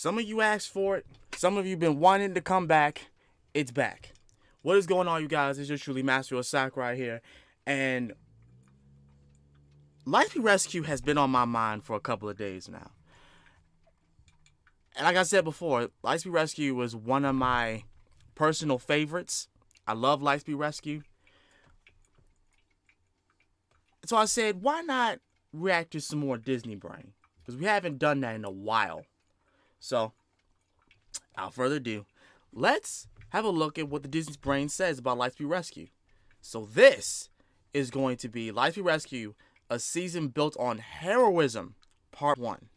Some of you asked for it. Some of you been wanting to come back. It's back. What is going on, you guys? It's just truly Master of Sack right here. And Lightspeed Rescue has been on my mind for a couple of days now. And like I said before, Lightspeed Rescue was one of my personal favorites. I love Lightspeed Rescue. So I said, why not react to some more Disney Brain? Because we haven't done that in a while. So, without further ado, let's have a look at what the Disney Brain says about Lightspeed Rescue. So this is going to be Lightspeed Rescue, a season built on heroism, part 1.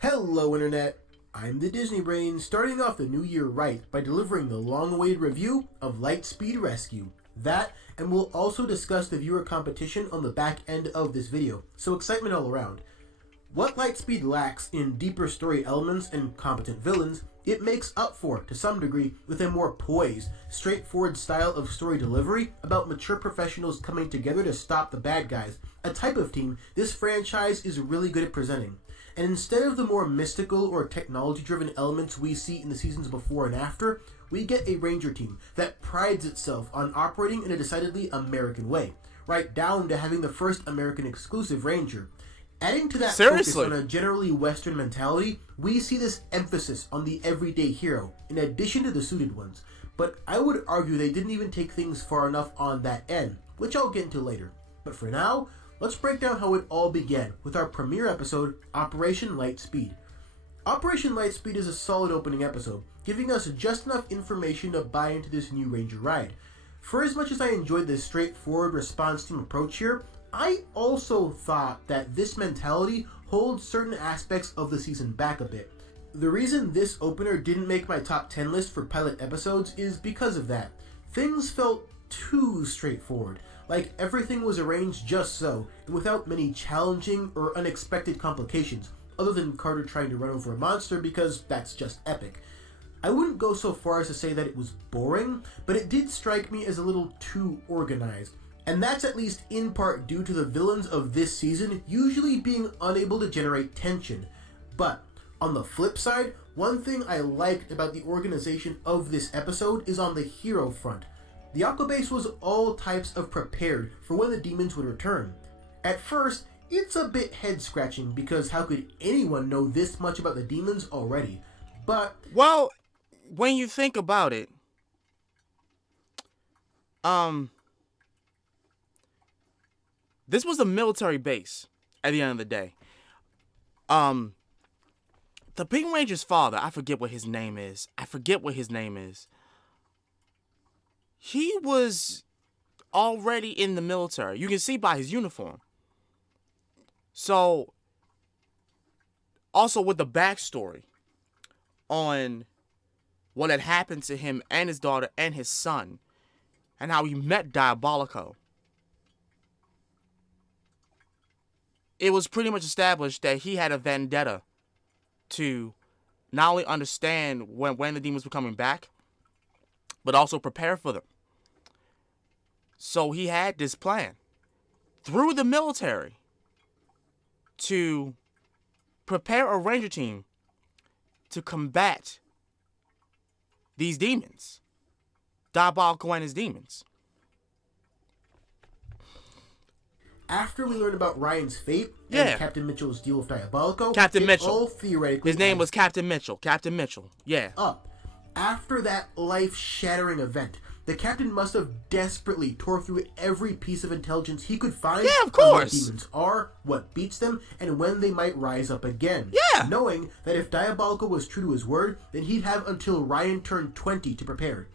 Hello Internet, I'm the Disney Brain, starting off the new year right by delivering the long-awaited review of Lightspeed Rescue. That, and we'll also discuss the viewer competition on the back end of this video, so excitement all around. What Lightspeed lacks in deeper story elements and competent villains, it makes up for, to some degree, with a more poised, straightforward style of story delivery about mature professionals coming together to stop the bad guys, a type of team this franchise is really good at presenting. And instead of the more mystical or technology-driven elements we see in the seasons before and after, we get a Ranger team that prides itself on operating in a decidedly American way, right down to having the first American exclusive Ranger. Adding to that focus on a generally Western mentality, we see this emphasis on the everyday hero, in addition to the suited ones. But I would argue they didn't even take things far enough on that end, which I'll get into later. But for now, let's break down how it all began with our premiere episode, Operation Lightspeed. Operation Lightspeed is a solid opening episode, giving us just enough information to buy into this new Ranger ride. For as much as I enjoyed this straightforward response team approach here, I also thought that this mentality holds certain aspects of the season back a bit. The reason this opener didn't make my top 10 list for pilot episodes is because of that. Things felt too straightforward. Like everything was arranged just so, and without many challenging or unexpected complications, other than Carter trying to run over a monster because that's just epic. I wouldn't go so far as to say that it was boring, but it did strike me as a little too organized. And that's at least in part due to the villains of this season usually being unable to generate tension. But on the flip side, one thing I liked about the organization of this episode is on the hero front. The Aqua Base was all types of prepared for when the demons would return. At first, it's a bit head-scratching because how could anyone know this much about the demons already? But well, when you think about it, this was a military base at the end of the day. The Pink Ranger's father, I forget what his name is. He was already in the military. You can see by his uniform. So, also with the backstory on what had happened to him and his daughter and his son, and how he met Diabolico, it was pretty much established that he had a vendetta to not only understand when the demons were coming back, but also prepare for them. So he had this plan through the military to prepare a Ranger team to combat these demons, Diabolico and his demons. After we learned about Ryan's fate and Captain Mitchell's deal with Diabolico, Captain Mitchell. All theoretically his name was Captain Mitchell. Yeah. After that life-shattering event, the captain must have desperately tore through every piece of intelligence he could find of course. on what demons are, what beats them, and when they might rise up again. Yeah. Knowing that if Diabolico was true to his word, then he'd have until Ryan turned 20 to prepare.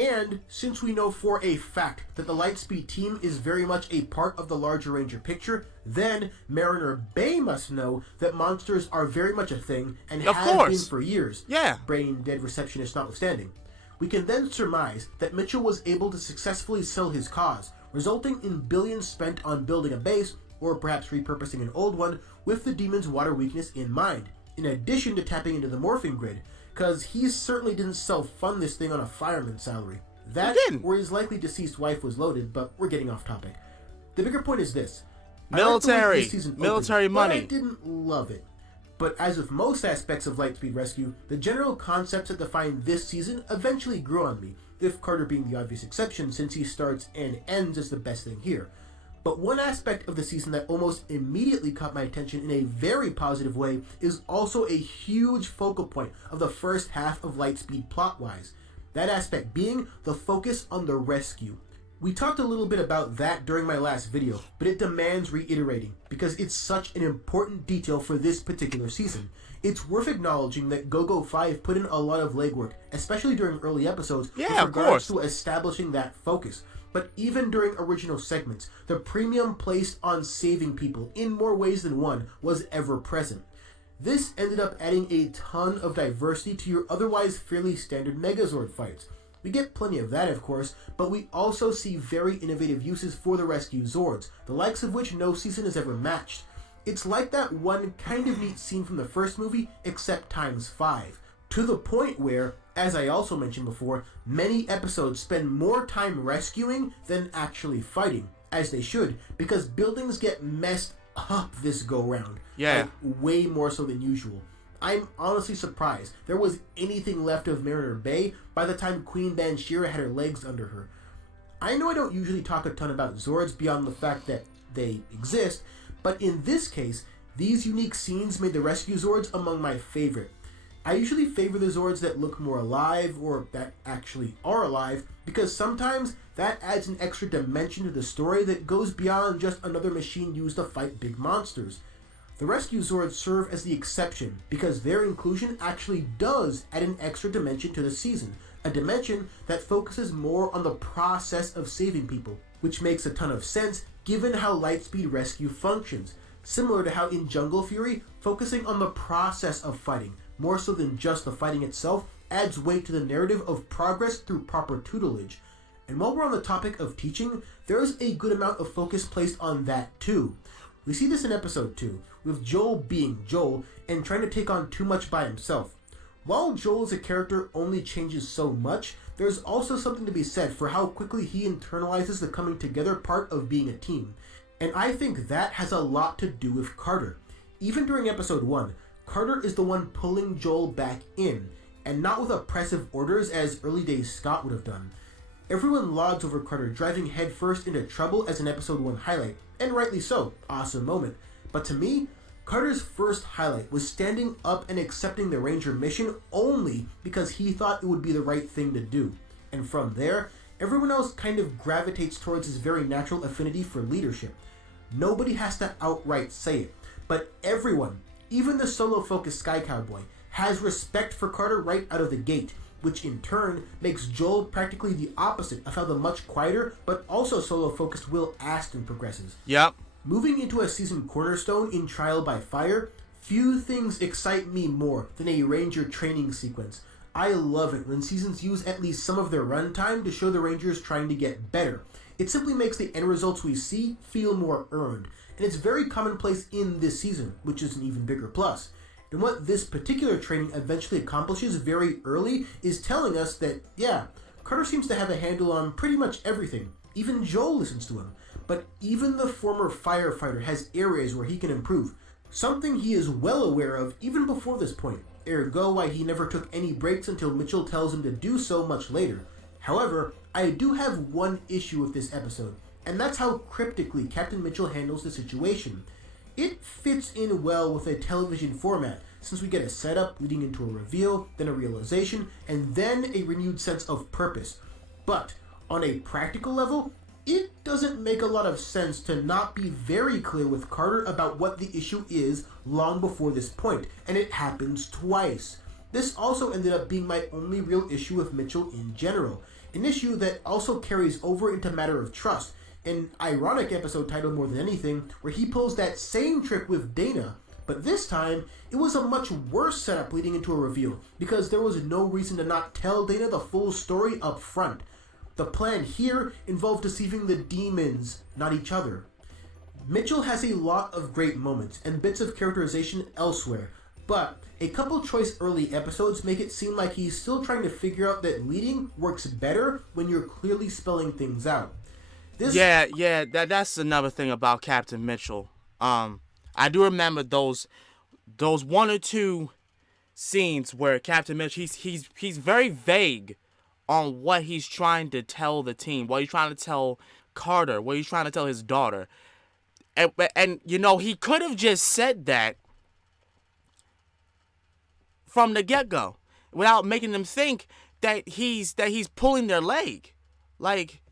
And since we know for a fact that the Lightspeed team is very much a part of the larger Ranger picture, then Mariner Bay must know that monsters are very much a thing and Of have course. been for years, Yeah. brain dead receptionist notwithstanding. We can then surmise that Mitchell was able to successfully sell his cause, resulting in billions spent on building a base, or perhaps repurposing an old one, with the demon's water weakness in mind, in addition to tapping into the morphing grid, because he certainly didn't self-fund this thing on a fireman's salary. That, He didn't. or his likely deceased wife was loaded, but we're getting off topic. The bigger point is this. I liked the way Military. this season Military opened, but money. I didn't love it. But as with most aspects of Lightspeed Rescue, the general concepts that define this season eventually grew on me, with Carter being the obvious exception since he starts and ends as the best thing here. But one aspect of the season that almost immediately caught my attention in a very positive way is also a huge focal point of the first half of Lightspeed plot-wise. That aspect being the focus on the rescue. We talked a little bit about that during my last video, but it demands reiterating because it's such an important detail for this particular season. It's worth acknowledging that GoGo 5 put in a lot of legwork, especially during early episodes, Yeah, with of regards course. to establishing that focus. But even during original segments, the premium placed on saving people in more ways than one was ever present. This ended up adding a ton of diversity to your otherwise fairly standard Megazord fights. We get plenty of that, of course, but we also see very innovative uses for the rescue Zords, the likes of which no season has ever matched. It's like that one kind of neat scene from the first movie, except times 5. To the point where, as I also mentioned before, many episodes spend more time rescuing than actually fighting, as they should, because buildings get messed up this go-round. Yeah. Like, way more so than usual. I'm honestly surprised there was anything left of Mariner Bay by the time Queen Banshira had her legs under her. I know I don't usually talk a ton about Zords beyond the fact that they exist, but in this case, these unique scenes made the rescue Zords among my favorite. I usually favor the Zords that look more alive, or that actually are alive, because sometimes that adds an extra dimension to the story that goes beyond just another machine used to fight big monsters. The rescue Zords serve as the exception, because their inclusion actually does add an extra dimension to the season, a dimension that focuses more on the process of saving people, which makes a ton of sense given how Lightspeed Rescue functions, similar to how in Jungle Fury, focusing on the process of fighting, more so than just the fighting itself, adds weight to the narrative of progress through proper tutelage. And while we're on the topic of teaching, there is a good amount of focus placed on that too. We see this in episode 2, with Joel being Joel and trying to take on too much by himself. While Joel as a character only changes so much, there's also something to be said for how quickly he internalizes the coming together part of being a team. And I think that has a lot to do with Carter. Even during episode 1, Carter is the one pulling Joel back in, and not with oppressive orders as early days Scott would have done. Everyone lauds over Carter driving headfirst into trouble as an episode 1 highlight, and rightly so, awesome moment. But to me, Carter's first highlight was standing up and accepting the Ranger mission only because he thought it would be the right thing to do. And from there, everyone else kind of gravitates towards his very natural affinity for leadership. Nobody has to outright say it, but everyone, even the solo-focused Sky Cowboy, has respect for Carter right out of the gate, which in turn makes Joel practically the opposite of how the much quieter but also solo-focused Will Aston progresses. Yep. Moving into a season cornerstone in Trial by Fire, few things excite me more than a Ranger training sequence. I love it when seasons use at least some of their runtime to show the Rangers trying to get better. It simply makes the end results we see feel more earned, and it's very commonplace in this season, which is an even bigger plus. And what this particular training eventually accomplishes very early is telling us that, yeah, Carter seems to have a handle on pretty much everything. Even Joel listens to him. But even the former firefighter has areas where he can improve, something he is well aware of even before this point, ergo why he never took any breaks until Mitchell tells him to do so much later. However, I do have one issue with this episode, and that's how cryptically Captain Mitchell handles the situation. It fits in well with a television format, since we get a setup leading into a reveal, then a realization, and then a renewed sense of purpose. But on a practical level, it doesn't make a lot of sense to not be very clear with Carter about what the issue is long before this point, and it happens twice. This also ended up being my only real issue with Mitchell in general. an issue that also carries over into Matter of Trust, an ironic episode title more than anything, where he pulls that same trick with Dana, but this time it was a much worse setup leading into a reveal, because there was no reason to not tell Dana the full story up front. The plan here involved deceiving the demons, not each other. Mitchell has a lot of great moments and bits of characterization elsewhere, but a couple choice early episodes make it seem like he's still trying to figure out that leading works better when you're clearly spelling things out. That's another thing about Captain Mitchell. I do remember those one or two scenes where Captain Mitchell he's very vague on what he's trying to tell the team, what he's trying to tell Carter, what he's trying to tell his daughter. And you know, he could have just said that from the get-go without making them think that he's pulling their leg. Like,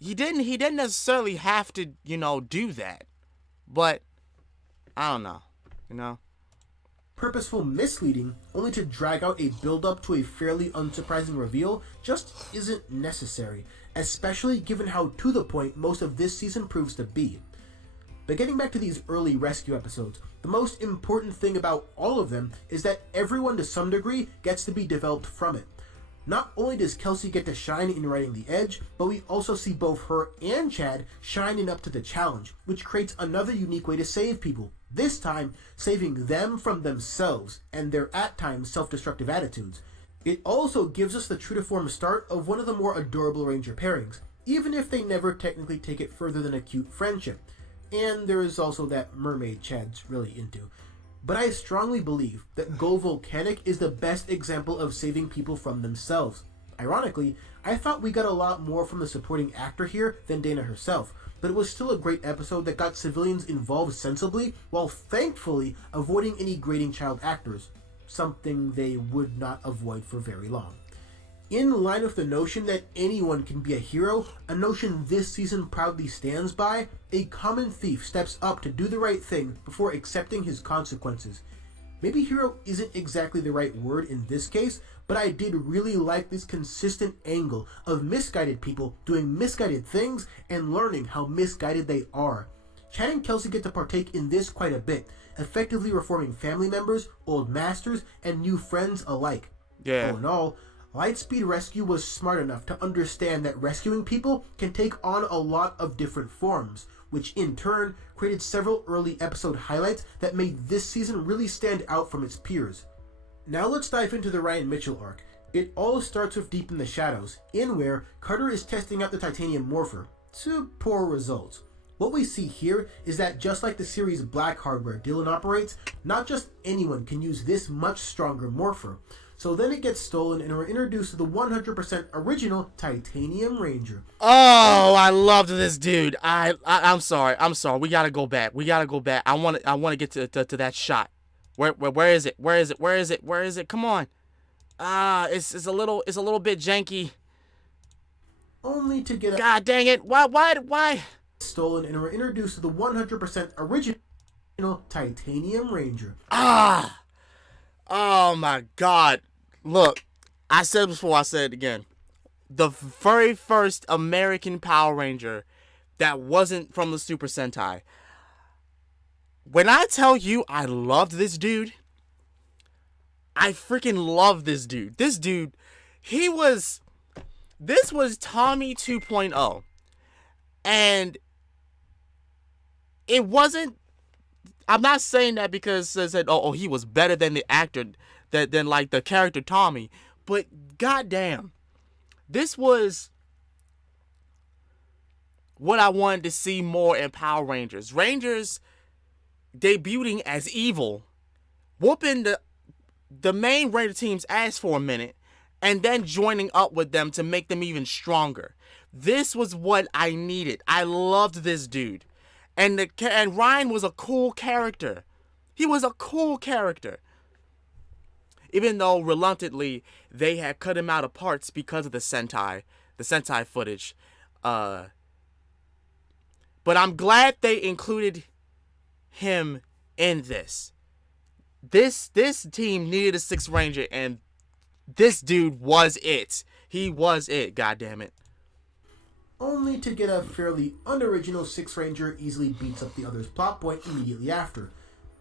he didn't necessarily have to, you know, do that. But I don't know, you know. Purposeful misleading, only to drag out a build-up to a fairly unsurprising reveal, just isn't necessary, especially given how to the point most of this season proves to be. But getting back to these early rescue episodes, the most important thing about all of them is that everyone to some degree gets to be developed from it. Not only does Kelsey get to shine in writing the edge, but we also see both her and Chad shining up to the challenge, which creates another unique way to save people. This time, saving them from themselves and their at times self-destructive attitudes. It also gives us the true to form start of one of the more adorable Ranger pairings, even if they never technically take it further than a cute friendship. And there is also that mermaid Chad's really into. But I strongly believe that Go Volcanic is the best example of saving people from themselves. Ironically, I thought we got a lot more from the supporting actor here than Dana herself, but it was still a great episode that got civilians involved sensibly, while thankfully avoiding any grating child actors, something they would not avoid for very long. In line with the notion that anyone can be a hero, a notion this season proudly stands by, a common thief steps up to do the right thing before accepting his consequences. Maybe hero isn't exactly the right word in this case, but I did really like this consistent angle of misguided people doing misguided things and learning how misguided they are. Chad and Kelsey get to partake in this quite a bit, effectively reforming family members, old masters, and new friends alike. Yeah. All in all, Lightspeed Rescue was smart enough to understand that rescuing people can take on a lot of different forms, which in turn created several early episode highlights that made this season really stand out from its peers. Now let's dive into the Ryan Mitchell arc. It all starts with Deep in the Shadows, in where Carter is testing out the titanium morpher, to poor results. What we see here is that just like the series Black hardware Dylan operates, not just anyone can use this much stronger morpher. So then it gets stolen and we're introduced to the 100% original Titanium Ranger. Oh, I loved this dude. I'm sorry. We gotta go back. I want to get to that shot. Where is it? Where is it? Come on. It's a little bit janky. Only to get God dang it. Why? Stolen and we're introduced to the 100% original Titanium Ranger. Oh my God. Look, I said it before, I said it again. The very first American Power Ranger that wasn't from the Super Sentai. When I tell you I loved this dude, I freaking love this dude. This dude, this was Tommy 2.0. And it wasn't, I'm not saying that because it said, oh, he was better than the actor, than like the character Tommy. But goddamn, this was what I wanted to see more in Power Rangers. Rangers debuting as evil, whooping the main Ranger team's ass for a minute, and then joining up with them to make them even stronger. This was what I needed. I loved this dude. And Ryan was a cool character. He was a cool character. Even though reluctantly they had cut him out of parts because of the Sentai footage. But I'm glad they included him in this. This team needed a 6th Ranger, and this dude was it. He was it, goddammit. Only to get a fairly unoriginal Six Ranger easily beats up the other's plot point immediately after.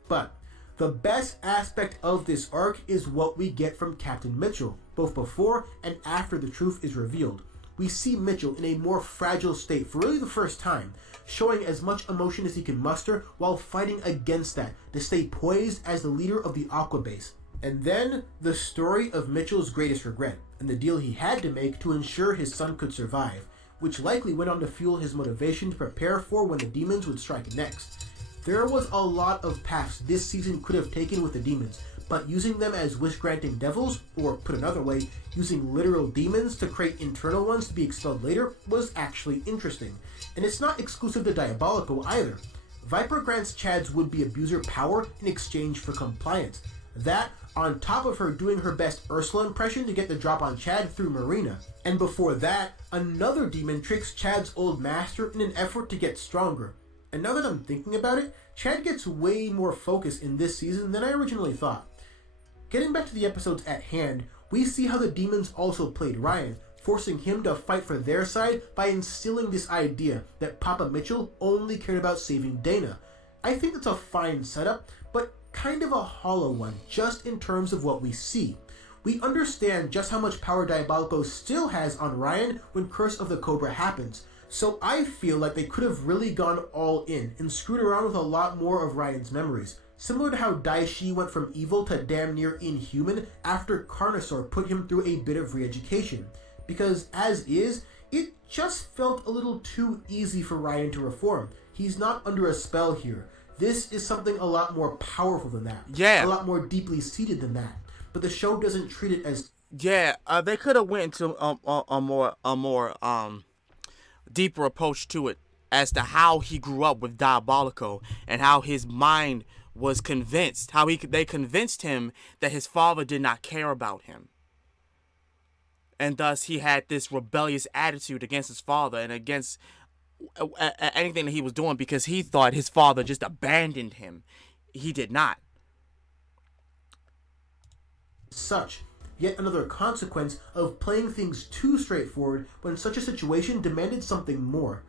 But the best aspect of this arc is what we get from Captain Mitchell, both before and after the truth is revealed. We see Mitchell in a more fragile state for really the first time, showing as much emotion as he can muster while fighting against that to stay poised as the leader of the Aqua Base. And then the story of Mitchell's greatest regret and the deal he had to make to ensure his son could survive, which likely went on to fuel his motivation to prepare for when the demons would strike next. There was a lot of paths this season could have taken with the demons, but using them as wish-granting devils, or put another way, using literal demons to create internal ones to be expelled later, was actually interesting. And it's not exclusive to Diabolico either. Viper grants Chad's would-be abuser power in exchange for compliance. That, on top of her doing her best Ursula impression to get the drop on Chad through Marina. And before that, another demon tricks Chad's old master in an effort to get stronger. And now that I'm thinking about it, Chad gets way more focus in this season than I originally thought. Getting back to the episodes at hand, we see how the demons also played Ryan, forcing him to fight for their side by instilling this idea that Papa Mitchell only cared about saving Dana. I think that's a fine setup, but kind of a hollow one, just in terms of what we see. We understand just how much power Diabolico still has on Ryan when Curse of the Cobra happens, so I feel like they could have really gone all in and screwed around with a lot more of Ryan's memories, similar to how Daishi went from evil to damn near inhuman after Carnosaur put him through a bit of re-education, because as is, it just felt a little too easy for Ryan to reform. He's not under a spell here. This is something a lot more powerful than that. Yeah. A lot more deeply seated than that. But the show doesn't treat it as... Yeah, they could have went into a more deeper approach to it as to how he grew up with Diabolico and how his mind was convinced, how they convinced him that his father did not care about him. And thus he had this rebellious attitude against his father and against anything that he was doing because he thought his father just abandoned him. He did not. Such, yet another consequence of playing things too straightforward when such a situation demanded something more.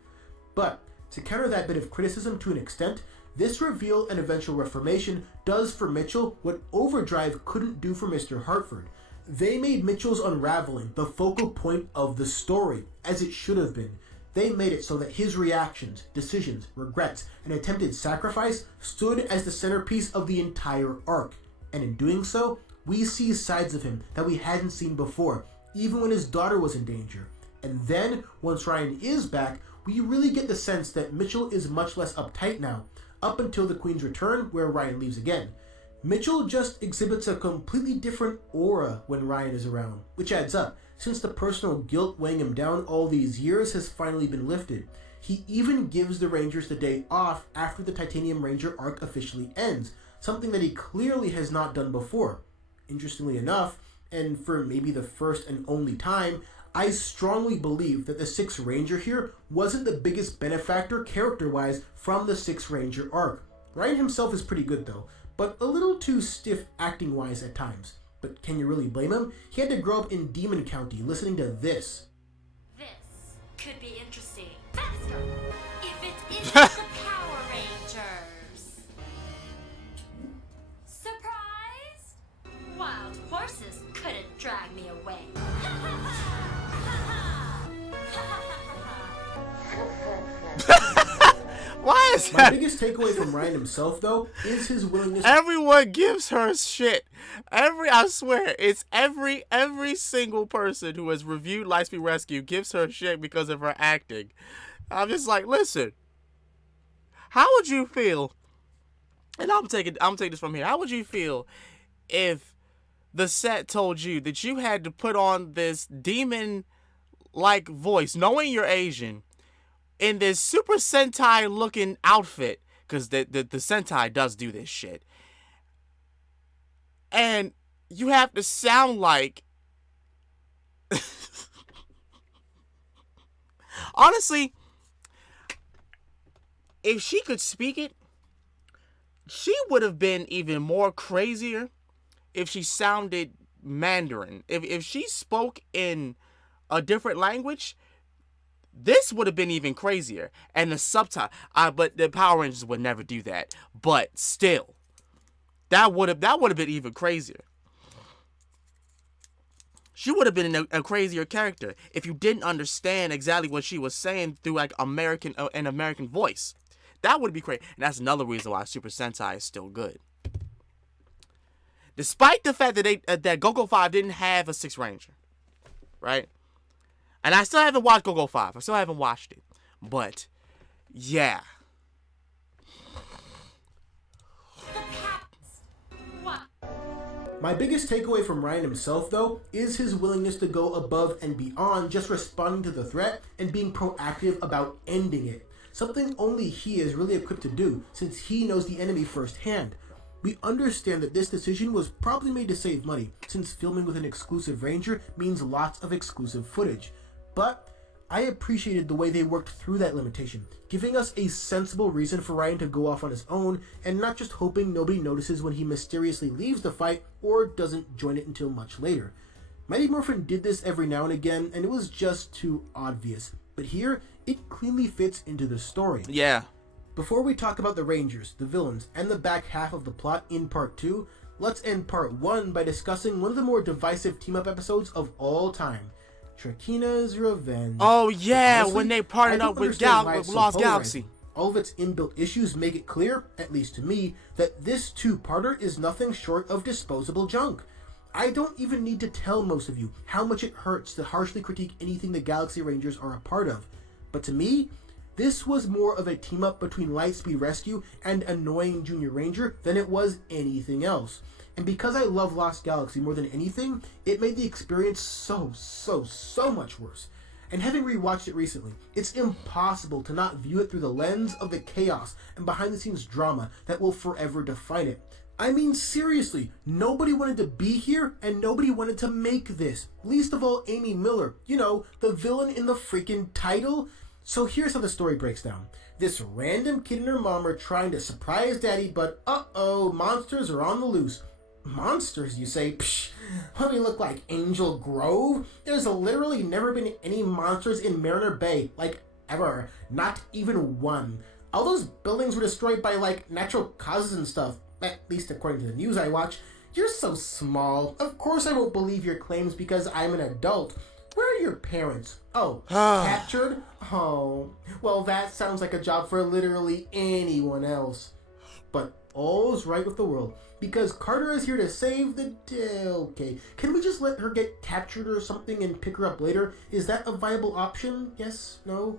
But, to counter that bit of criticism to an extent, this reveal and eventual reformation does for Mitchell what Overdrive couldn't do for Mr. Hartford. They made Mitchell's unraveling the focal point of the story, as it should have been. They made it so that his reactions, decisions, regrets, and attempted sacrifice stood as the centerpiece of the entire arc. And in doing so, we see sides of him that we hadn't seen before, even when his daughter was in danger. And then, once Ryan is back, we really get the sense that Mitchell is much less uptight now, up until the Queen's return, where Ryan leaves again. Mitchell just exhibits a completely different aura when Ryan is around, which adds up, since the personal guilt weighing him down all these years has finally been lifted. He even gives the Rangers the day off after the Titanium Ranger arc officially ends, something that he clearly has not done before. Interestingly enough, and for maybe the first and only time, I strongly believe that the Sixth Ranger here wasn't the biggest benefactor character-wise from the Sixth Ranger arc. Ryan himself is pretty good though, but a little too stiff acting-wise at times. But can you really blame him? He had to grow up in Demon County listening to this. This could be interesting. Faster! If it isn't the Power Rangers! Surprise! Wild horses couldn't drag me away. Why is My that? biggest takeaway from Ryan himself, though, is his willingness... Everyone gives her shit. I swear, it's every single person who has reviewed Lightspeed Rescue gives her shit because of her acting. I'm just like, listen, how would you feel? And I'm taking this from here. How would you feel if the set told you that you had to put on this demon-like voice, knowing you're Asian, in this Super Sentai looking outfit, because the Sentai does do this shit, and you have to sound like honestly, if she could speak it, she would have been even more crazier if she sounded Mandarin, if she spoke in a different language, this would have been even crazier. And the subtitle, but the Power Rangers would never do that. But still, that would have been even crazier. She would have been a crazier character if you didn't understand exactly what she was saying through like an American voice. That would be crazy, and that's another reason why Super Sentai is still good. Despite the fact that that Go-Go 5 didn't have a Sixth Ranger, right? And I still haven't watched Go-Go 5. I still haven't watched it, but yeah. My biggest takeaway from Ryan himself, though, is his willingness to go above and beyond just responding to the threat and being proactive about ending it. Something only he is really equipped to do, since he knows the enemy firsthand. We understand that this decision was probably made to save money, since filming with an exclusive Ranger means lots of exclusive footage. But I appreciated the way they worked through that limitation, giving us a sensible reason for Ryan to go off on his own, and not just hoping nobody notices when he mysteriously leaves the fight or doesn't join it until much later. Mighty Morphin did this every now and again, and it was just too obvious. But here, it cleanly fits into the story. Yeah. Before we talk about the Rangers, the villains, and the back half of the plot in Part 2, let's end Part 1 by discussing one of the more divisive team-up episodes of all time, Trakeena's Revenge. Oh yeah, Honestly, when they partnered up with Lost Galaxy. All of its inbuilt issues make it clear, at least to me, that this two-parter is nothing short of disposable junk. I don't even need to tell most of you how much it hurts to harshly critique anything the Galaxy Rangers are a part of. But to me, this was more of a team-up between Lightspeed Rescue and Annoying Junior Ranger than it was anything else. And because I love Lost Galaxy more than anything, it made the experience so much worse. And having rewatched it recently, it's impossible to not view it through the lens of the chaos and behind-the-scenes drama that will forever define it. I mean, seriously, nobody wanted to be here, and nobody wanted to make this. Least of all Amy Miller, you know, the villain in the freaking title. So here's how the story breaks down. This random kid and her mom are trying to surprise daddy, but uh-oh, monsters are on the loose. Monsters, you say? Psh, what do we look like, Angel Grove? There's literally never been any monsters in Mariner Bay, like, ever. Not even one. All those buildings were destroyed by, like, natural causes and stuff, at least according to the news I watch. You're so small. Of course I won't believe your claims because I'm an adult. Where are your parents? Oh, captured? Oh, well, that sounds like a job for literally anyone else. But all's right with the world, because Carter is here to save the day. Okay, can we just let her get captured or something and pick her up later? Is that a viable option? Yes? No?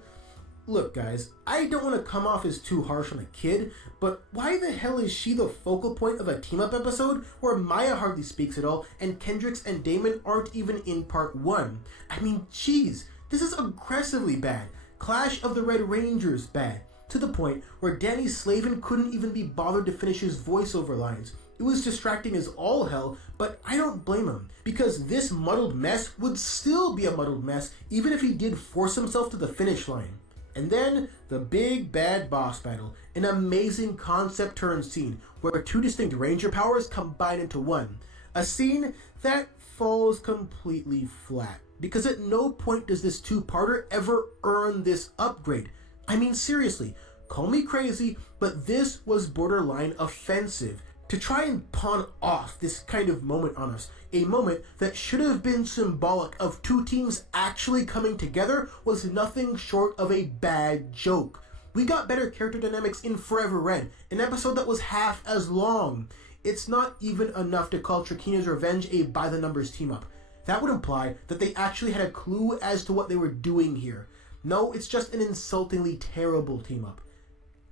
Look, guys, I don't want to come off as too harsh on a kid, but why the hell is she the focal point of a team-up episode where Maya hardly speaks at all and Kendricks and Damon aren't even in Part 1? I mean, jeez, this is aggressively bad. Clash of the Red Rangers bad. To the point where Danny Slavin couldn't even be bothered to finish his voiceover lines. It was distracting as all hell, but I don't blame him, because this muddled mess would still be a muddled mess even if he did force himself to the finish line. And then, the big bad boss battle, an amazing concept turn scene where two distinct Ranger powers combine into one. A scene that falls completely flat, because at no point does this two-parter ever earn this upgrade. I mean, seriously, call me crazy, but this was borderline offensive. To try and pawn off this kind of moment on us, a moment that should have been symbolic of two teams actually coming together, was nothing short of a bad joke. We got better character dynamics in Forever Red, an episode that was half as long. It's not even enough to call Trakeena's Revenge a by-the-numbers team-up. That would imply that they actually had a clue as to what they were doing here. No, it's just an insultingly terrible team-up.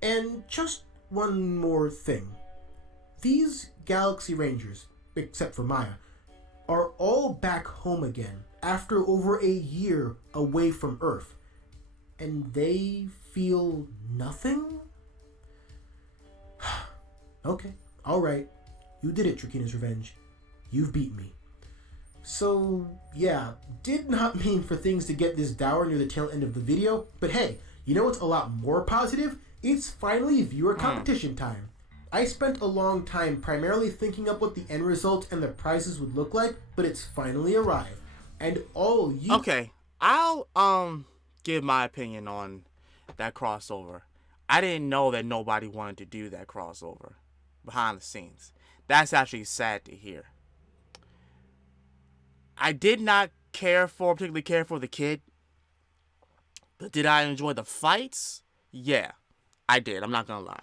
And just one more thing. These Galaxy Rangers, except for Maya, are all back home again after over a year away from Earth. And they feel nothing? Okay, alright. You did it, Trakeena's Revenge. You've beat me. So, yeah, did not mean for things to get this dour near the tail end of the video, but hey, you know what's a lot more positive? It's finally viewer competition time. I spent a long time primarily thinking up what the end result and the prizes would look like, but it's finally arrived. And all you... Okay, I'll give my opinion on that crossover. I didn't know that nobody wanted to do that crossover behind the scenes. That's actually sad to hear. I did not particularly care for the kid. But did I enjoy the fights? Yeah, I did. I'm not gonna lie.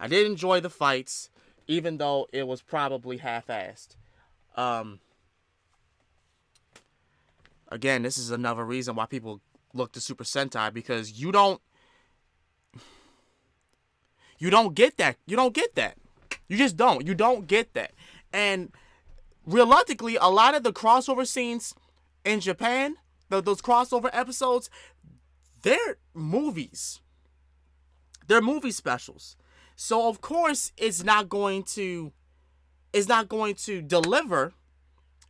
I did enjoy the fights, even though it was probably half-assed. Again, this is another reason why people look to Super Sentai, because you don't get that. You don't get that. You just don't. You don't get that. And reluctantly, a lot of the crossover scenes in Japan, those crossover episodes, they're movies. They're movie specials. So of course it's not going to deliver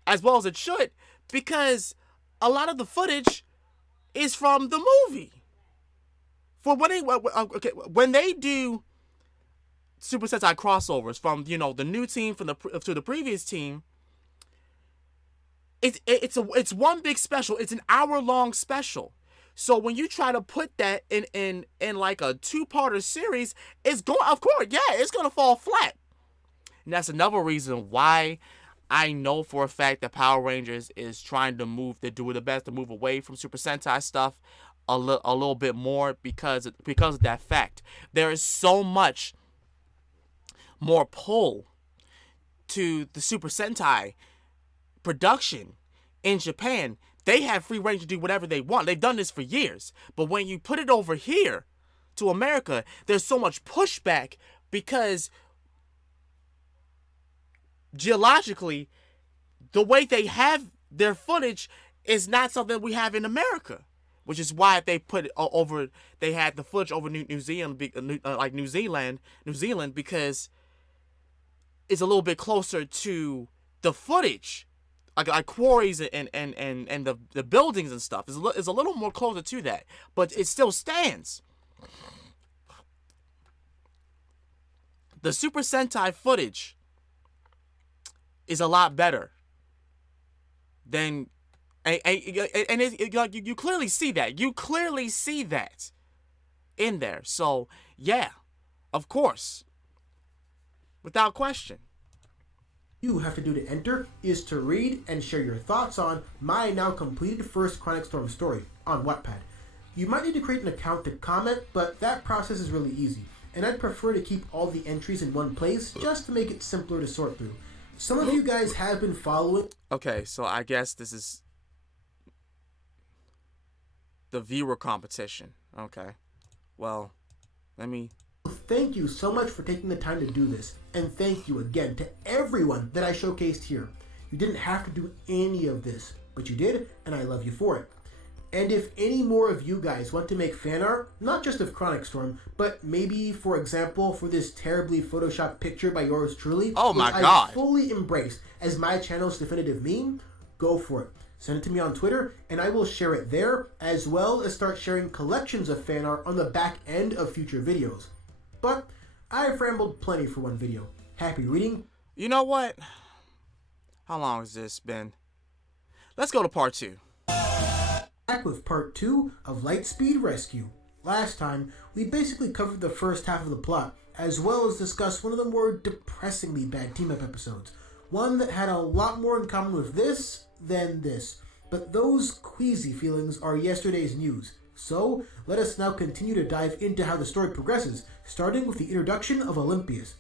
as well as it should, because a lot of the footage is from the movie. When they do Super Sentai crossovers from, the new team to the previous team, it's one big special. It's an hour-long special. So when you try to put that in like a two-parter series, it's gonna fall flat. And that's another reason why I know for a fact that Power Rangers is trying to do the best to move away from Super Sentai stuff a little bit more, because of that fact. There is so much more pull to the Super Sentai production in Japan. They have free reign to do whatever they want. They've done this for years. But when you put it over here to America, there's so much pushback, because geologically, the way they have their footage is not something we have in America, which is why they put it over. They had the footage over New Zealand, like New Zealand, because it's a little bit closer to the footage. Like quarries and the buildings and stuff is a little more closer to that, but it still stands. The Super Sentai footage is a lot better than, and you clearly see that. You clearly see that in there. So yeah, of course, without question. You have to do to enter is to read and share your thoughts on my now completed first Chronic Storm story on Wattpad. You might need to create an account to comment, but that process is really easy, and I'd prefer to keep all the entries in one place just to make it simpler to sort through. Some of you guys have been following... Okay, so I guess this is the viewer competition. Okay, well, let me... Thank you so much for taking the time to do this, and thank you again to everyone that I showcased here. You didn't have to do any of this, but you did, and I love you for it. And if any more of you guys want to make fan art, not just of Chronic Storm, but maybe, for example, for this terribly photoshopped picture by yours truly, oh my which God, I fully embrace as my channel's definitive meme, go for it. Send it to me on Twitter, and I will share it there, as well as start sharing collections of fan art on the back end of future videos. But I've rambled plenty for one video. Happy reading. You know what? How long has this been? Let's go to part 2. Back with part 2 of Lightspeed Rescue. Last time, we basically covered the first half of the plot, as well as discussed one of the more depressingly bad team-up episodes. One that had a lot more in common with this than this. But those queasy feelings are yesterday's news. So, let us now continue to dive into how the story progresses, starting with the introduction of Olympius.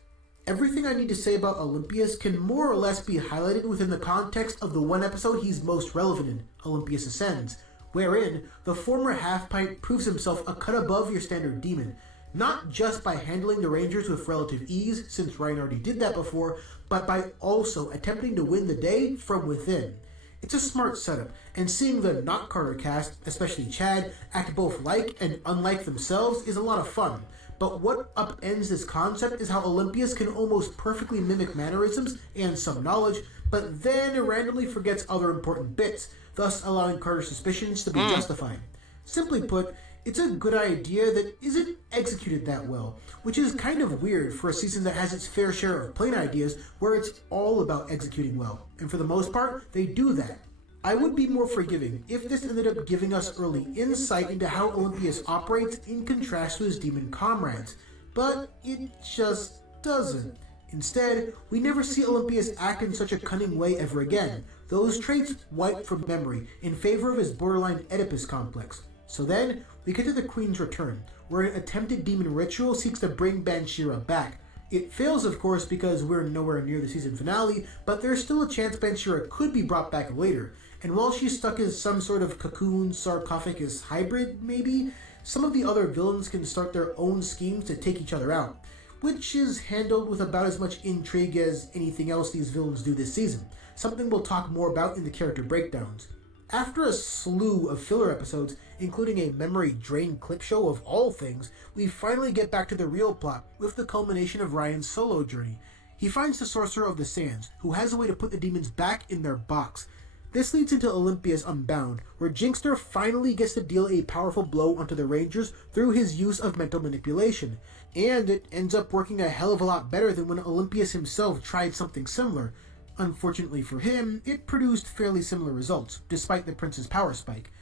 Everything I need to say about Olympius can more or less be highlighted within the context of the one episode he's most relevant in, Olympius Ascends, wherein the former half-pint proves himself a cut above your standard demon, not just by handling the Rangers with relative ease, since Ryan already did that before, but by also attempting to win the day from within. It's a smart setup, and seeing the not Carter cast, especially Chad, act both like and unlike themselves is a lot of fun. But what upends this concept is how Olympius can almost perfectly mimic mannerisms and some knowledge, but then randomly forgets other important bits, thus allowing Carter's suspicions to be justified. Simply put, It's a good idea that isn't executed that well, which is kind of weird for a season that has its fair share of plain ideas where it's all about executing well, and for the most part, they do that. I would be more forgiving if this ended up giving us early insight into how Olympius operates in contrast to his demon comrades, but it just doesn't. Instead, we never see Olympius act in such a cunning way ever again, those traits wiped from memory in favor of his borderline Oedipus complex. So then, we get to the Queen's Return, where an attempted demon ritual seeks to bring Banshira back. It fails, of course, because we're nowhere near the season finale, but there's still a chance Banshira could be brought back later. And while she's stuck as some sort of cocoon sarcophagus hybrid, maybe, some of the other villains can start their own schemes to take each other out, which is handled with about as much intrigue as anything else these villains do this season, something we'll talk more about in the character breakdowns. After a slew of filler episodes, including a memory drain clip show of all things, we finally get back to the real plot with the culmination of Ryan's solo journey. He finds the Sorcerer of the Sands, who has a way to put the demons back in their box. This leads into Olympius Unbound, where Jinxter finally gets to deal a powerful blow onto the Rangers through his use of mental manipulation, and it ends up working a hell of a lot better than when Olympius himself tried something similar. Unfortunately for him, it produced fairly similar results, despite the Prince's power spike.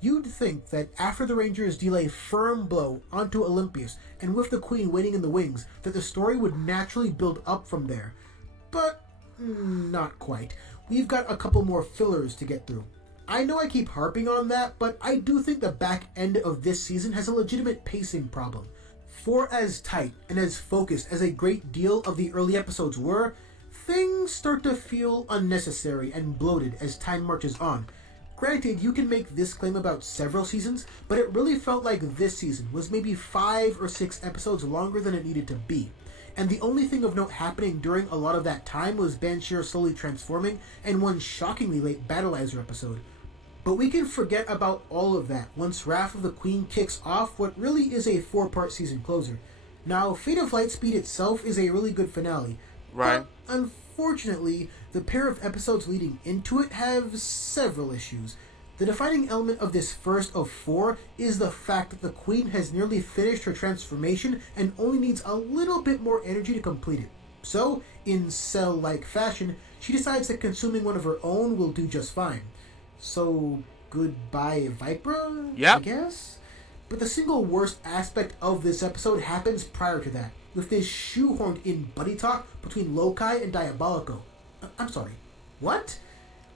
You'd think that after the Rangers deal a firm blow onto Olympius, and with the Queen waiting in the wings, that the story would naturally build up from there. But not quite. We've got a couple more fillers to get through. I know I keep harping on that, but I do think the back end of this season has a legitimate pacing problem. For as tight and as focused as a great deal of the early episodes were, things start to feel unnecessary and bloated as time marches on. Granted, you can make this claim about several seasons, but it really felt like this season was maybe 5 or 6 episodes longer than it needed to be. And the only thing of note happening during a lot of that time was Banshira slowly transforming and one shockingly late Battleizer episode. But we can forget about all of that once Wrath of the Queen kicks off what really is a 4-part season closer. Now, Fate of Lightspeed itself is a really good finale. Right. But unfortunately, the pair of episodes leading into it have several issues. The defining element of this first of 4 is the fact that the Queen has nearly finished her transformation and only needs a little bit more energy to complete it. So, in Cell-like fashion, she decides that consuming one of her own will do just fine. So, goodbye Vipra, Yep. I guess? But the single worst aspect of this episode happens prior to that, with this shoehorned in buddy talk between Lokai and Diabolico. I'm sorry, what?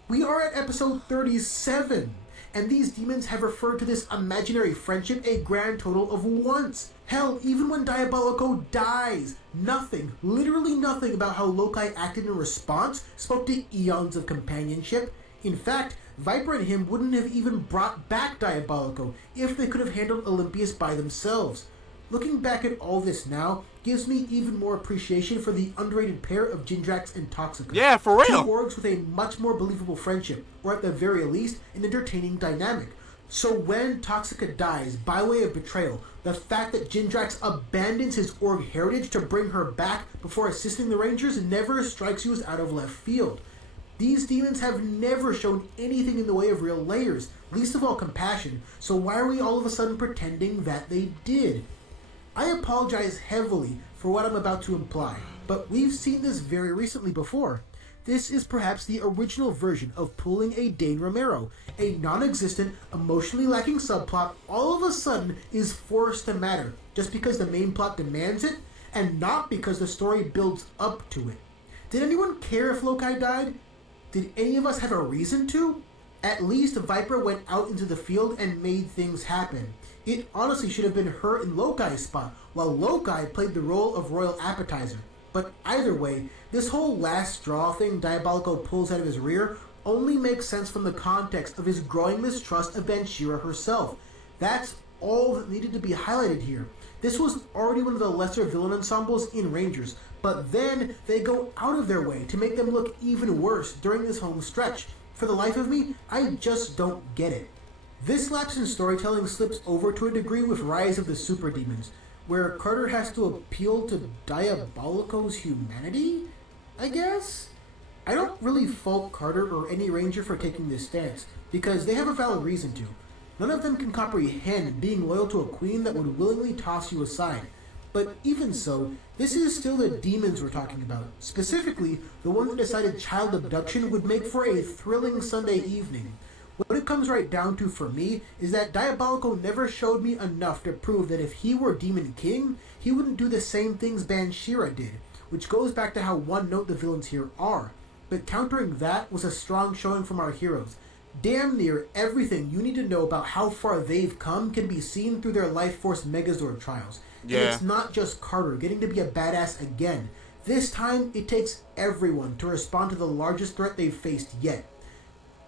We are at episode 37, and these demons have referred to this imaginary friendship a grand total of once. Hell, even when Diabolico dies, nothing, literally nothing about how Lokai acted in response spoke to eons of companionship. In fact, Viper and him wouldn't have even brought back Diabolico if they could have handled Olympius by themselves. Looking back at all this now gives me even more appreciation for the underrated pair of Jindrax and Toxica. Yeah, for real. 2 orgs with a much more believable friendship, or at the very least, an entertaining dynamic. So when Toxica dies by way of betrayal, the fact that Jindrax abandons his org heritage to bring her back before assisting the Rangers never strikes you as out of left field. These demons have never shown anything in the way of real layers, least of all compassion, so why are we all of a sudden pretending that they did? I apologize heavily for what I'm about to imply, but we've seen this very recently before. This is perhaps the original version of pulling a Dane Romero. A non-existent, emotionally lacking subplot all of a sudden is forced to matter, just because the main plot demands it, and not because the story builds up to it. Did anyone care if Lokai died? Did any of us have a reason to? At least Viper went out into the field and made things happen. It honestly should have been her in Lokai's spot, while Lokai played the role of royal appetizer. But either way, this whole last straw thing Diabolico pulls out of his rear only makes sense from the context of his growing mistrust of Banshira herself. That's all that needed to be highlighted here. This was already one of the lesser villain ensembles in Rangers, but then they go out of their way to make them look even worse during this home stretch. For the life of me, I just don't get it. This lapse in storytelling slips over to a degree with Rise of the Super Demons, where Carter has to appeal to Diabolico's humanity, I guess? I don't really fault Carter or any Ranger for taking this stance, because they have a valid reason to. None of them can comprehend being loyal to a queen that would willingly toss you aside. But even so, this is still the demons we're talking about. Specifically, the one that decided child abduction would make for a thrilling Sunday evening. What it comes right down to for me is that Diabolical never showed me enough to prove that if he were Demon King, he wouldn't do the same things Banshira did, which goes back to how one-note the villains here are. But countering that was a strong showing from our heroes. Damn near everything you need to know about how far they've come can be seen through their Life Force Megazord trials. Yeah. And it's not just Carter getting to be a badass again. This time, it takes everyone to respond to the largest threat they've faced yet.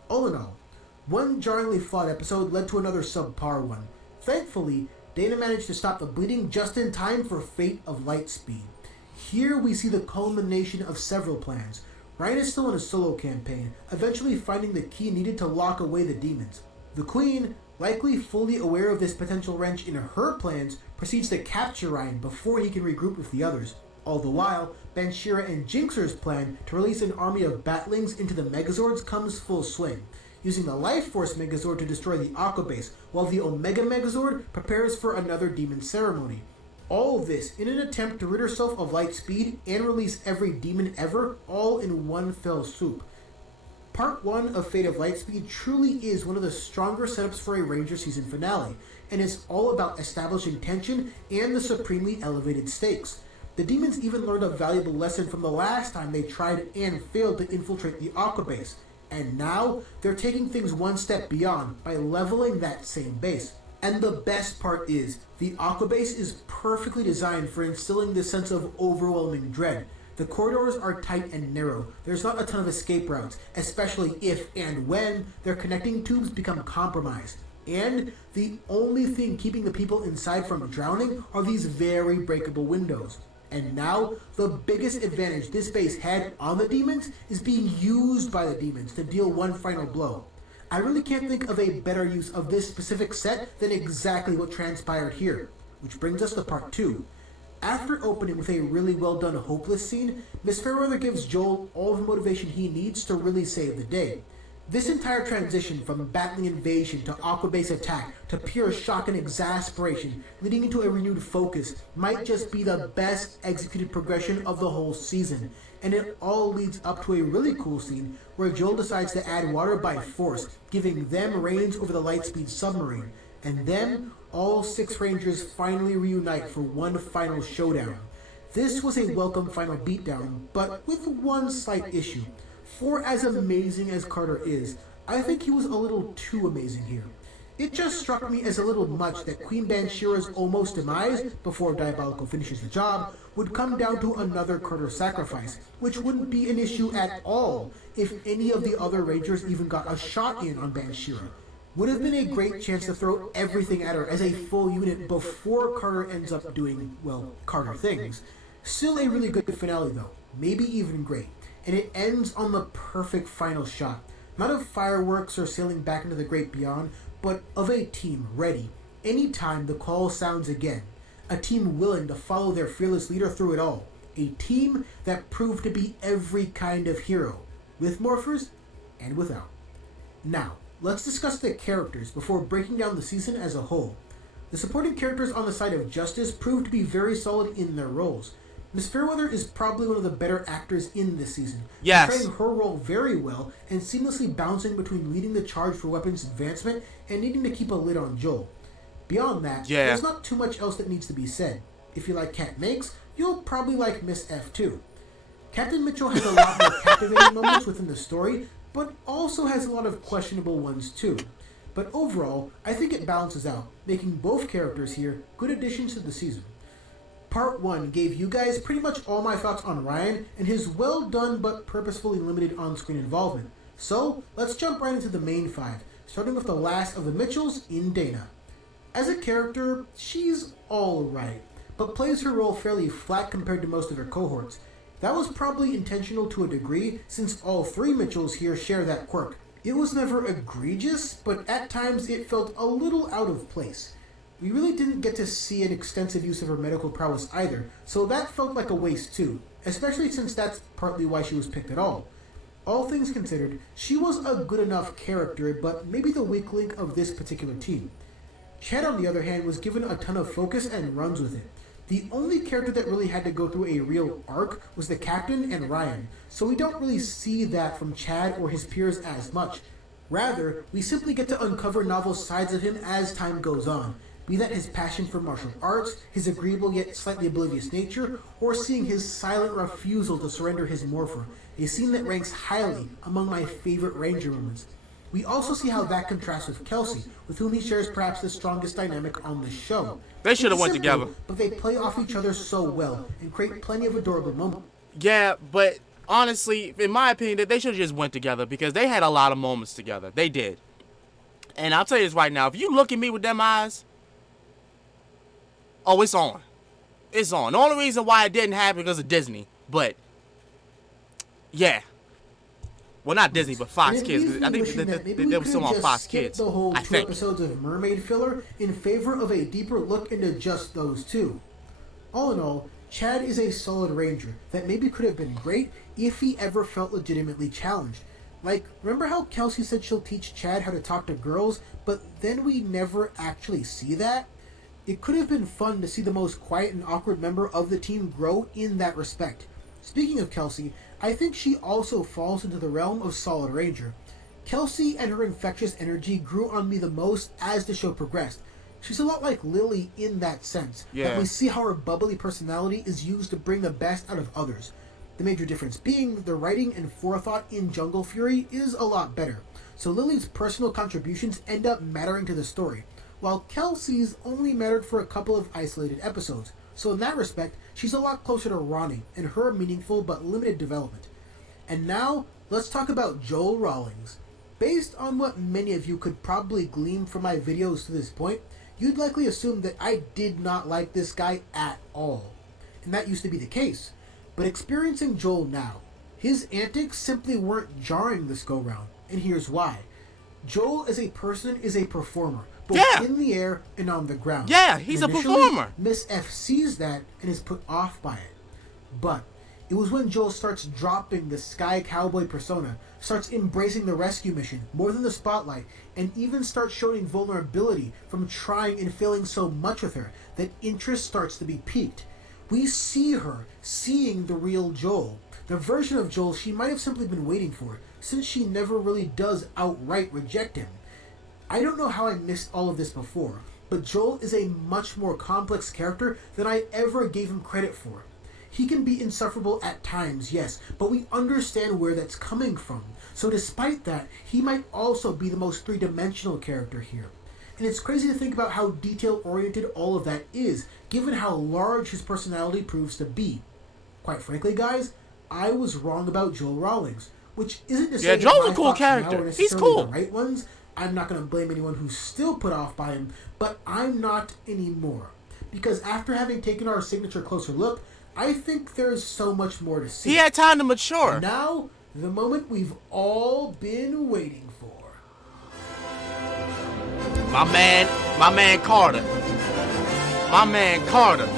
All in all, one jarringly flawed episode led to another subpar one. Thankfully, Dana managed to stop the bleeding just in time for Fate of Lightspeed. Here we see the culmination of several plans. Ryan is still in a solo campaign, eventually finding the key needed to lock away the demons. The Queen, likely fully aware of this potential wrench in her plans, proceeds to capture Ryan before he can regroup with the others. All the while, Banshira and Jinxer's plan to release an army of Batlings into the Megazords comes full swing, using the Life Force Megazord to destroy the Aqua Base, while the Omega Megazord prepares for another demon ceremony. All this in an attempt to rid herself of Lightspeed and release every demon ever, all in one fell swoop. Part 1 of Fate of Lightspeed truly is one of the stronger setups for a Ranger season finale, and it's all about establishing tension and the supremely elevated stakes. The demons even learned a valuable lesson from the last time they tried and failed to infiltrate the Aqua Base, and now they're taking things one step beyond by leveling that same base. And the best part is, the Aqua Base is perfectly designed for instilling this sense of overwhelming dread. The corridors are tight and narrow. There's not a ton of escape routes, especially if and when their connecting tubes become compromised. And the only thing keeping the people inside from drowning are these very breakable windows. And now, the biggest advantage this base had on the demons is being used by the demons to deal one final blow. I really can't think of a better use of this specific set than exactly what transpired here. Which brings us to part 2. After opening with a really well done hopeless scene, Miss Fairweather gives Joel all the motivation he needs to really save the day. This entire transition from battling invasion to Aqua Base attack to pure shock and exasperation, leading into a renewed focus, might just be the best executed progression of the whole season. And it all leads up to a really cool scene where Joel decides to add water by force, giving them reins over the Lightspeed submarine. And then, all 6 Rangers finally reunite for one final showdown. This was a welcome final beatdown, but with one slight issue. For as amazing as Carter is, I think he was a little too amazing here. It just struck me as a little much that Queen Banshira's almost demise, before Diabolical finishes the job, would come down to another Carter sacrifice, which wouldn't be an issue at all if any of the other Rangers even got a shot in on Banshira. Would have been a great chance to throw everything at her as a full unit before Carter ends up doing, well, Carter things. Still a really good finale though, maybe even great. And it ends on the perfect final shot. Not of fireworks or sailing back into the great beyond, but of a team ready, anytime the call sounds again. A team willing to follow their fearless leader through it all. A team that proved to be every kind of hero, with morphers and without. Now, let's discuss the characters before breaking down the season as a whole. The supporting characters on the side of Justice proved to be very solid in their roles. Miss Fairweather is probably one of the better actors in this season, portraying her role very well and seamlessly bouncing between leading the charge for weapons advancement and needing to keep a lid on Joel. Beyond that, there's not too much else that needs to be said. If you like Cat Makes, you'll probably like Miss F too. Captain Mitchell has a lot more captivating moments within the story, but also has a lot of questionable ones too. But overall, I think it balances out, making both characters here good additions to the season. Part 1 gave you guys pretty much all my thoughts on Ryan and his well done but purposefully limited on-screen involvement. So, let's jump right into the main 5, starting with the last of the Mitchells in Dana. As a character, she's alright, but plays her role fairly flat compared to most of her cohorts. That was probably intentional to a degree, since all 3 Mitchells here share that quirk. It was never egregious, but at times it felt a little out of place. We really didn't get to see an extensive use of her medical prowess either, so that felt like a waste too, especially since that's partly why she was picked at all. All things considered, she was a good enough character, but maybe the weak link of this particular team. Chad, on the other hand, was given a ton of focus and runs with it. The only character that really had to go through a real arc was the captain and Ryan, so we don't really see that from Chad or his peers as much. Rather, we simply get to uncover novel sides of him as time goes on, be that his passion for martial arts, his agreeable yet slightly oblivious nature, or seeing his silent refusal to surrender his morpher, a scene that ranks highly among my favorite Ranger moments. We also see how that contrasts with Kelsey, with whom he shares perhaps the strongest dynamic on the show. They should have It's went simple, together. but they play off each other so well and create plenty of adorable moments. Yeah, but honestly, in my opinion, they should have just went together because they had a lot of moments together. They did. And I'll tell you this right now. If you look at me with them eyes, oh, it's on. It's on. The only reason why it didn't happen because of Disney. But, yeah. Well, not Disney, but Fox Kids. I think they were still on Fox Kids. The whole I two think. episodes of Mermaid filler in favor of a deeper look into just those two. All in all, Chad is a solid ranger that maybe could have been great if he ever felt legitimately challenged. Like, remember how Kelsey said she'll teach Chad how to talk to girls, but then we never actually see that? It could have been fun to see the most quiet and awkward member of the team grow in that respect. Speaking of Kelsey, I think she also falls into the realm of solid ranger. Kelsey and her infectious energy grew on me the most as the show progressed. She's a lot like Lily in that sense. Yeah. That we see how her bubbly personality is used to bring the best out of others. The major difference being the writing and forethought in Jungle Fury is a lot better. So Lily's personal contributions end up mattering to the story, while Kelsey's only mattered for a couple of isolated episodes. So in that respect, she's a lot closer to Ronnie and her meaningful but limited development. And now, let's talk about Joel Rawlings. Based on what many of you could probably glean from my videos to this point, you'd likely assume that I did not like this guy at all. And that used to be the case. But experiencing Joel now, his antics simply weren't jarring this go-round. And here's why. Joel as a person is a performer, both Yeah. in the air and on the ground. Yeah, he's And a initially, performer. Miss F sees that and is put off by it. But it was when Joel starts dropping the Sky Cowboy persona, starts embracing the rescue mission more than the spotlight, and even starts showing vulnerability from trying and failing so much with her, that interest starts to be piqued. We see her seeing the real Joel, the version of Joel she might have simply been waiting for, since she never really does outright reject him. I don't know how I missed all of this before, but Joel is a much more complex character than I ever gave him credit for. He can be insufferable at times, yes, but we understand where that's coming from. So despite that, he might also be the most three-dimensional character here. And it's crazy to think about how detail-oriented all of that is, given how large his personality proves to be. Quite frankly, guys, I was wrong about Joel Rawlings, which isn't to say that Joel's my a cool thoughts now character. are He's necessarily cool. the right ones. I'm not going to blame anyone who's still put off by him, but I'm not anymore. Because after having taken our signature closer look, I think there's so much more to see. He had time to mature. Now, the moment we've all been waiting for. My man Carter. My man Carter.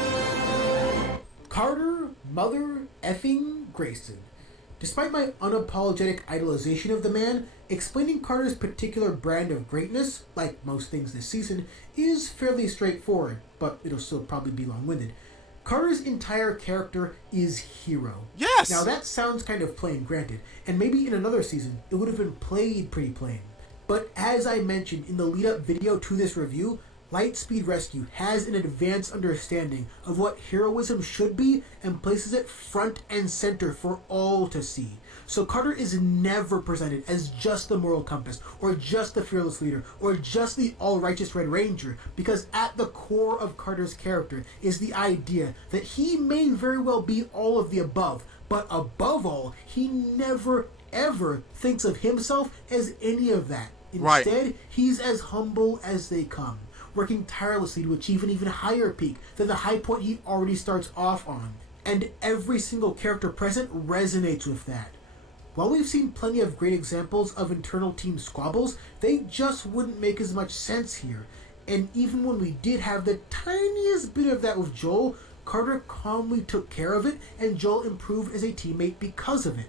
Carter Mother effing Grayson. Despite my unapologetic idolization of the man, explaining Carter's particular brand of greatness, like most things this season, is fairly straightforward, but it'll still probably be long-winded. Carter's entire character is hero. Yes. Now that sounds kind of plain, granted, and maybe in another season it would have been played pretty plain. But as I mentioned in the lead-up video to this review, Lightspeed Rescue has an advanced understanding of what heroism should be and places it front and center for all to see. So Carter is never presented as just the moral compass, or just the fearless leader, or just the all-righteous Red Ranger, because at the core of Carter's character is the idea that he may very well be all of the above, but above all, he never ever thinks of himself as any of that. Right. Instead, he's as humble as they come, working tirelessly to achieve an even higher peak than the high point he already starts off on. And every single character present resonates with that. While we've seen plenty of great examples of internal team squabbles, they just wouldn't make as much sense here. And even when we did have the tiniest bit of that with Joel, Carter calmly took care of it, and Joel improved as a teammate because of it.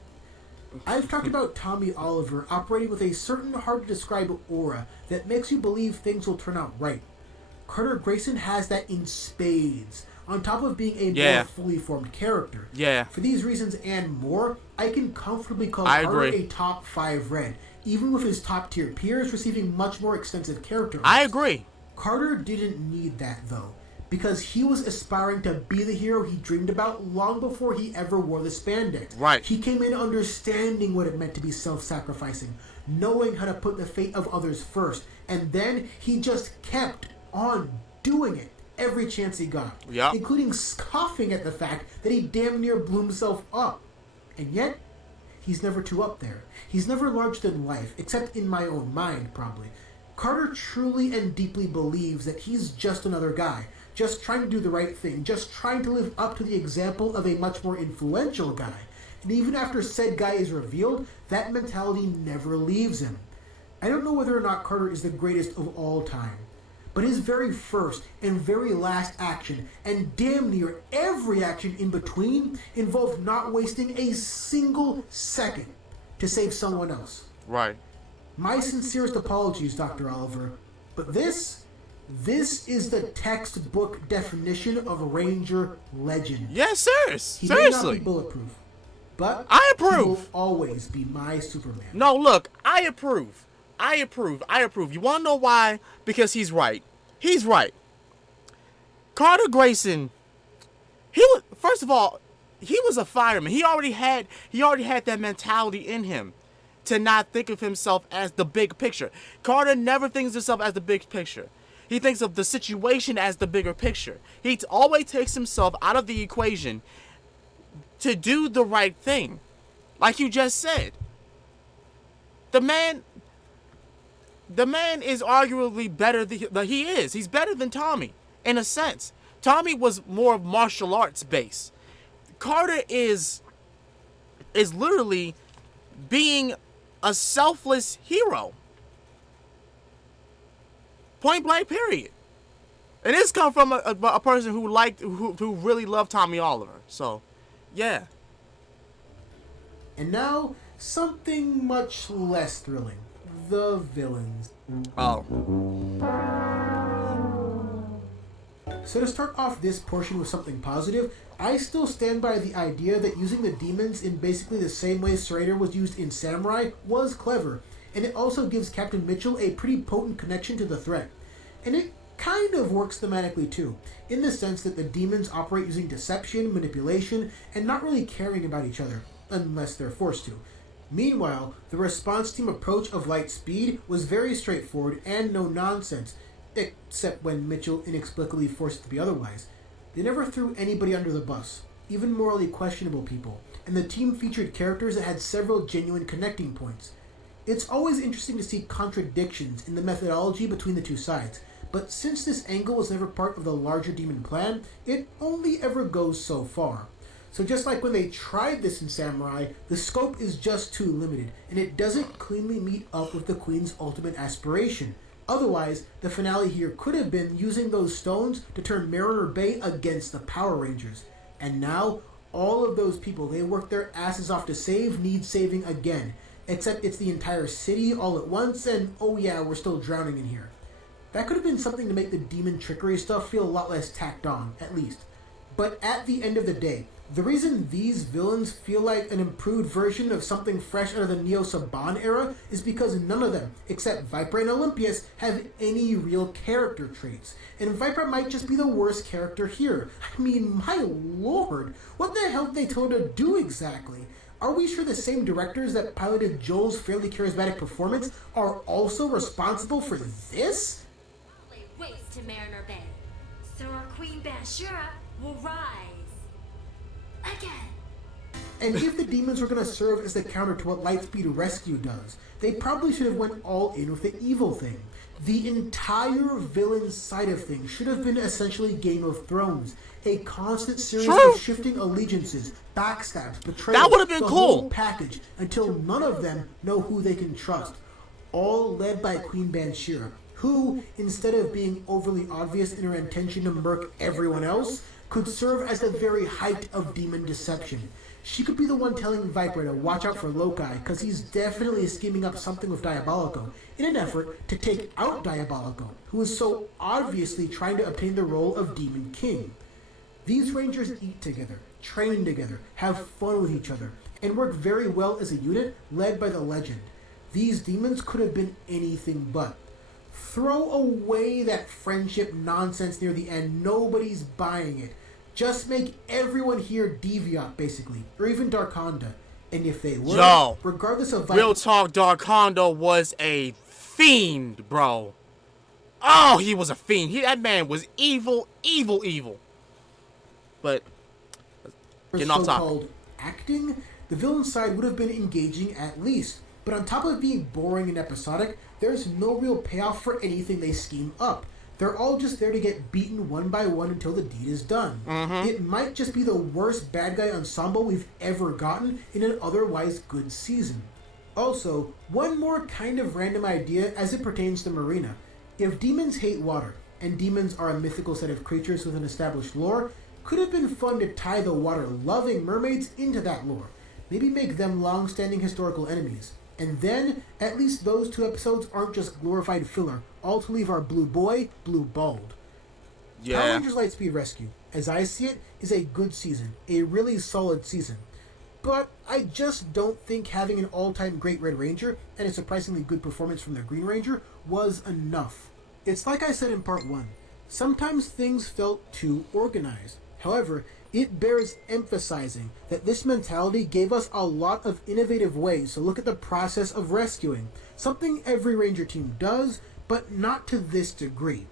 I've talked about Tommy Oliver operating with a certain hard-to-describe aura that makes you believe things will turn out right. Carter Grayson has that in spades, on top of being a more fully formed character. Yeah. For these reasons and more, I can comfortably call I Carter agree. a top 5 red, even with his top-tier peers receiving much more extensive character arcs. I agree. Carter didn't need that, though, because he was aspiring to be the hero he dreamed about long before he ever wore the spandex. Right. He came in understanding what it meant to be self-sacrificing, knowing how to put the fate of others first, and then he just kept on doing it every chance he got, including scoffing at the fact that he damn near blew himself up. And yet, he's never too up there. He's never larger than life, except in my own mind, probably. Carter truly and deeply believes that he's just another guy, just trying to do the right thing, just trying to live up to the example of a much more influential guy. And even after said guy is revealed, that mentality never leaves him. I don't know whether or not Carter is the greatest of all time, but his very first and very last action, and damn near every action in between, involved not wasting a single second to save someone else. Right. My sincerest apologies, Dr. Oliver, but this is the textbook definition of Ranger legend. Yes, serious. He may not Seriously. be bulletproof, but I he will approve. always be my Superman. No, look, I approve. I approve. You want to know why? Because he's right. He's right. Carter Grayson, first of all, he was a fireman. He already had that mentality in him to not think of himself as the big picture. Carter never thinks of himself as the big picture. He thinks of the situation as the bigger picture. He always takes himself out of the equation to do the right thing. Like you just said. The man is arguably better than he is. He's better than Tommy, in a sense. Tommy was more martial arts based. Carter is literally being a selfless hero. Point blank, period. And this comes from a person who really loved Tommy Oliver. So, yeah. And now, something much less thrilling. The villains. Oh. So to start off this portion with something positive, I still stand by the idea that using the demons in basically the same way Serrator was used in Samurai was clever, and it also gives Captain Mitchell a pretty potent connection to the threat. And it kind of works thematically too, in the sense that the demons operate using deception, manipulation, and not really caring about each other, unless they're forced to. Meanwhile, the response team approach of Lightspeed was very straightforward and no nonsense, except when Mitchell inexplicably forced it to be otherwise. They never threw anybody under the bus, even morally questionable people, and the team featured characters that had several genuine connecting points. It's always interesting to see contradictions in the methodology between the two sides, but since this angle was never part of the larger demon plan, it only ever goes so far. So just like when they tried this in Samurai, the scope is just too limited, and it doesn't cleanly meet up with the Queen's ultimate aspiration. Otherwise, the finale here could have been using those stones to turn Mariner Bay against the Power Rangers. And now, all of those people they worked their asses off to save need saving again. Except it's the entire city all at once, and oh yeah, we're still drowning in here. That could have been something to make the demon trickery stuff feel a lot less tacked on, at least. But at the end of the day, the reason these villains feel like an improved version of something fresh out of the Neo-Saban era is because none of them, except Viper and Olympius, have any real character traits. And Viper might just be the worst character here. I mean, my lord, what the hell did they tell her to do exactly? Are we sure the same directors that piloted Joel's fairly charismatic performance are also responsible for this? Lay waste to Mariner Bay, so our Queen Bashira will rise again. And if the demons were going to serve as the counter to what Lightspeed Rescue does, they probably should have went all in with the evil thing. The entire villain side of things should have been essentially Game of Thrones. A constant series of shifting allegiances, backstabs, betrayal. That would have been the cool. Whole package until none of them know who they can trust. All led by Queen Bashira, who, instead of being overly obvious in her intention to murk everyone else, could serve as the very height of demon deception. She could be the one telling Viper to watch out for Loki, because he's definitely scheming up something with Diabolico in an effort to take out Diabolico, who is so obviously trying to obtain the role of Demon King. These Rangers eat together, train together, have fun with each other, and work very well as a unit led by the Legend. These demons could have been anything but. Throw away that friendship nonsense near the end. Nobody's buying it. Just make everyone here Deviant, basically, or even Darkonda. And if they were, Yo, regardless of real talk, Darkonda was a fiend, bro. Oh, he was a fiend. That man was evil, evil, evil. But getting off topic. So-called acting, the villain side would have been engaging at least. But on top of being boring and episodic, there's no real payoff for anything they scheme up. They're all just there to get beaten one by one until the deed is done. It might just be the worst bad guy ensemble we've ever gotten in an otherwise good season. Also, one more kind of random idea as it pertains to Marina. If demons hate water, and demons are a mythical set of creatures with an established lore, could have been fun to tie the water-loving mermaids into that lore. Maybe make them long-standing historical enemies. And then, at least those 2 episodes aren't just glorified filler, all to leave our blue boy, blue bald. Yeah. Power Rangers Lightspeed Rescue, as I see it, is a good season, a really solid season. But I just don't think having an all-time great Red Ranger and a surprisingly good performance from the Green Ranger was enough. It's like I said in part 1, sometimes things felt too organized. However, it bears emphasizing that this mentality gave us a lot of innovative ways to look at the process of rescuing, something every Ranger team does, but not to this degree.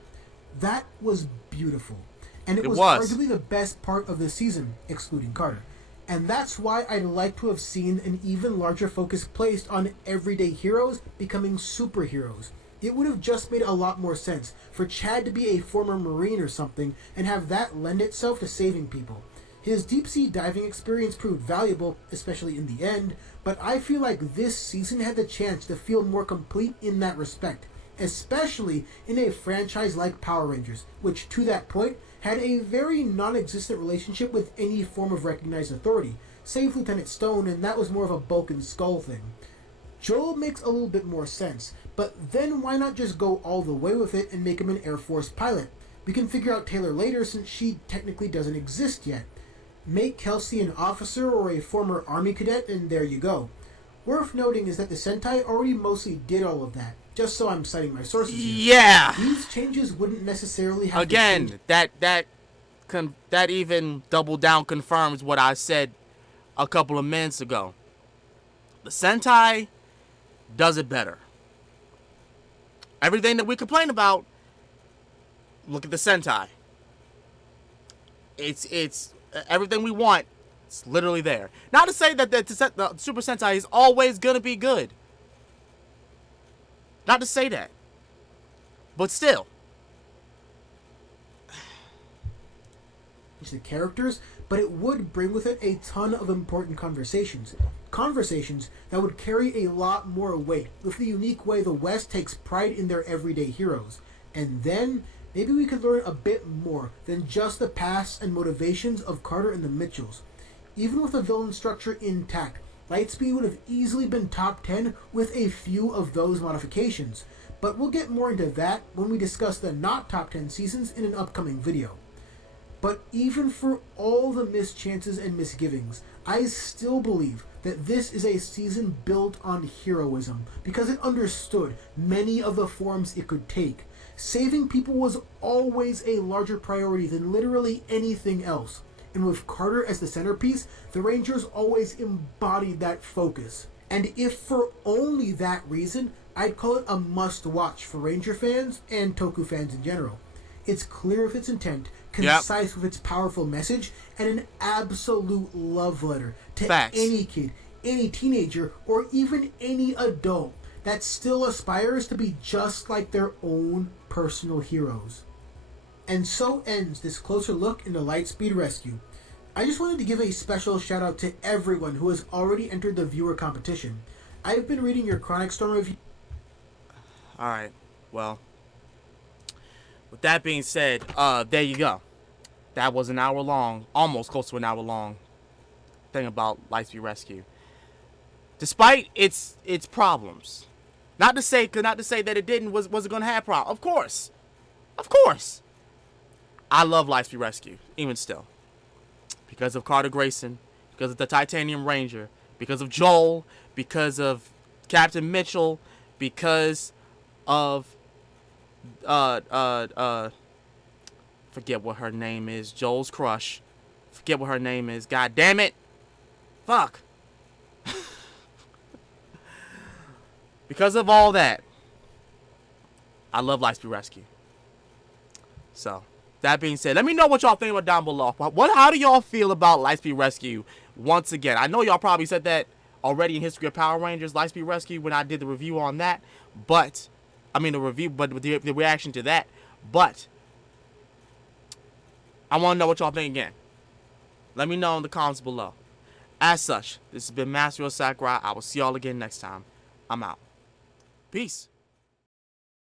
That was beautiful, and it was arguably the best part of the season, excluding Carter. And that's why I'd like to have seen an even larger focus placed on everyday heroes becoming superheroes. It would have just made a lot more sense for Chad to be a former Marine or something and have that lend itself to saving people. His deep-sea diving experience proved valuable, especially in the end, but I feel like this season had the chance to feel more complete in that respect, especially in a franchise like Power Rangers, which to that point had a very non-existent relationship with any form of recognized authority, save Lieutenant Stone, and that was more of a Bulk and Skull thing. Joel makes a little bit more sense, but then why not just go all the way with it and make him an Air Force pilot? We can figure out Taylor later since she technically doesn't exist yet. Make Kelsey an officer or a former Army cadet, and there you go. Worth noting is that the Sentai already mostly did all of that, just so I'm citing my sources here. Yeah. These changes wouldn't necessarily have Again, to change. that even double down confirms what I said a couple of minutes ago. The Sentai does it better. Everything that we complain about, look at the Sentai. It's everything we want. It's literally there. Not to say that the Super Sentai is always gonna be good. Not to say that. But still. The characters, but it would bring with it a ton of important conversations. Conversations that would carry a lot more weight with the unique way the West takes pride in their everyday heroes. And then, maybe we could learn a bit more than just the past and motivations of Carter and the Mitchells. Even with the villain structure intact, Lightspeed would have easily been top 10 with a few of those modifications. But we'll get more into that when we discuss the not top 10 seasons in an upcoming video. But even for all the missed chances and misgivings, I still believe that this is a season built on heroism because it understood many of the forms it could take. Saving people was always a larger priority than literally anything else. And with Carter as the centerpiece, the Rangers always embodied that focus. And if for only that reason, I'd call it a must-watch for Ranger fans and Toku fans in general. It's clear with its intent, concise with its powerful message, and an absolute love letter to any kid, any teenager, or even any adult that still aspires to be just like their own personal heroes. And so ends this closer look into Lightspeed Rescue. I just wanted to give a special shout out to everyone who has already entered the viewer competition. I've been reading your Chronic Storm review. Alright, well, with that being said, there you go. That was an hour long, almost close to an hour long. thing about Lightspeed Rescue. Despite its problems, not to say that it wasn't gonna have problems. Of course. I love Lightspeed Rescue, even still, because of Carter Grayson, because of the Titanium Ranger, because of Joel, because of Captain Mitchell, because of forget what her name is, Joel's crush. Forget what her name is. God damn it. Fuck. Because of all that, I love Lightspeed Rescue. So, that being said, let me know what y'all think about down below. How do y'all feel about Lightspeed Rescue once again? I know y'all probably said that already in History of Power Rangers, Lightspeed Rescue, when I did the review on that. But, I mean the reaction to that. But, I want to know what y'all think again. Let me know in the comments below. As such, this has been Master of Sakurai. I will see y'all again next time. I'm out. Peace.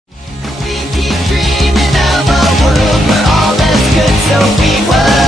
We keep dreaming of a world where all is good, so we will.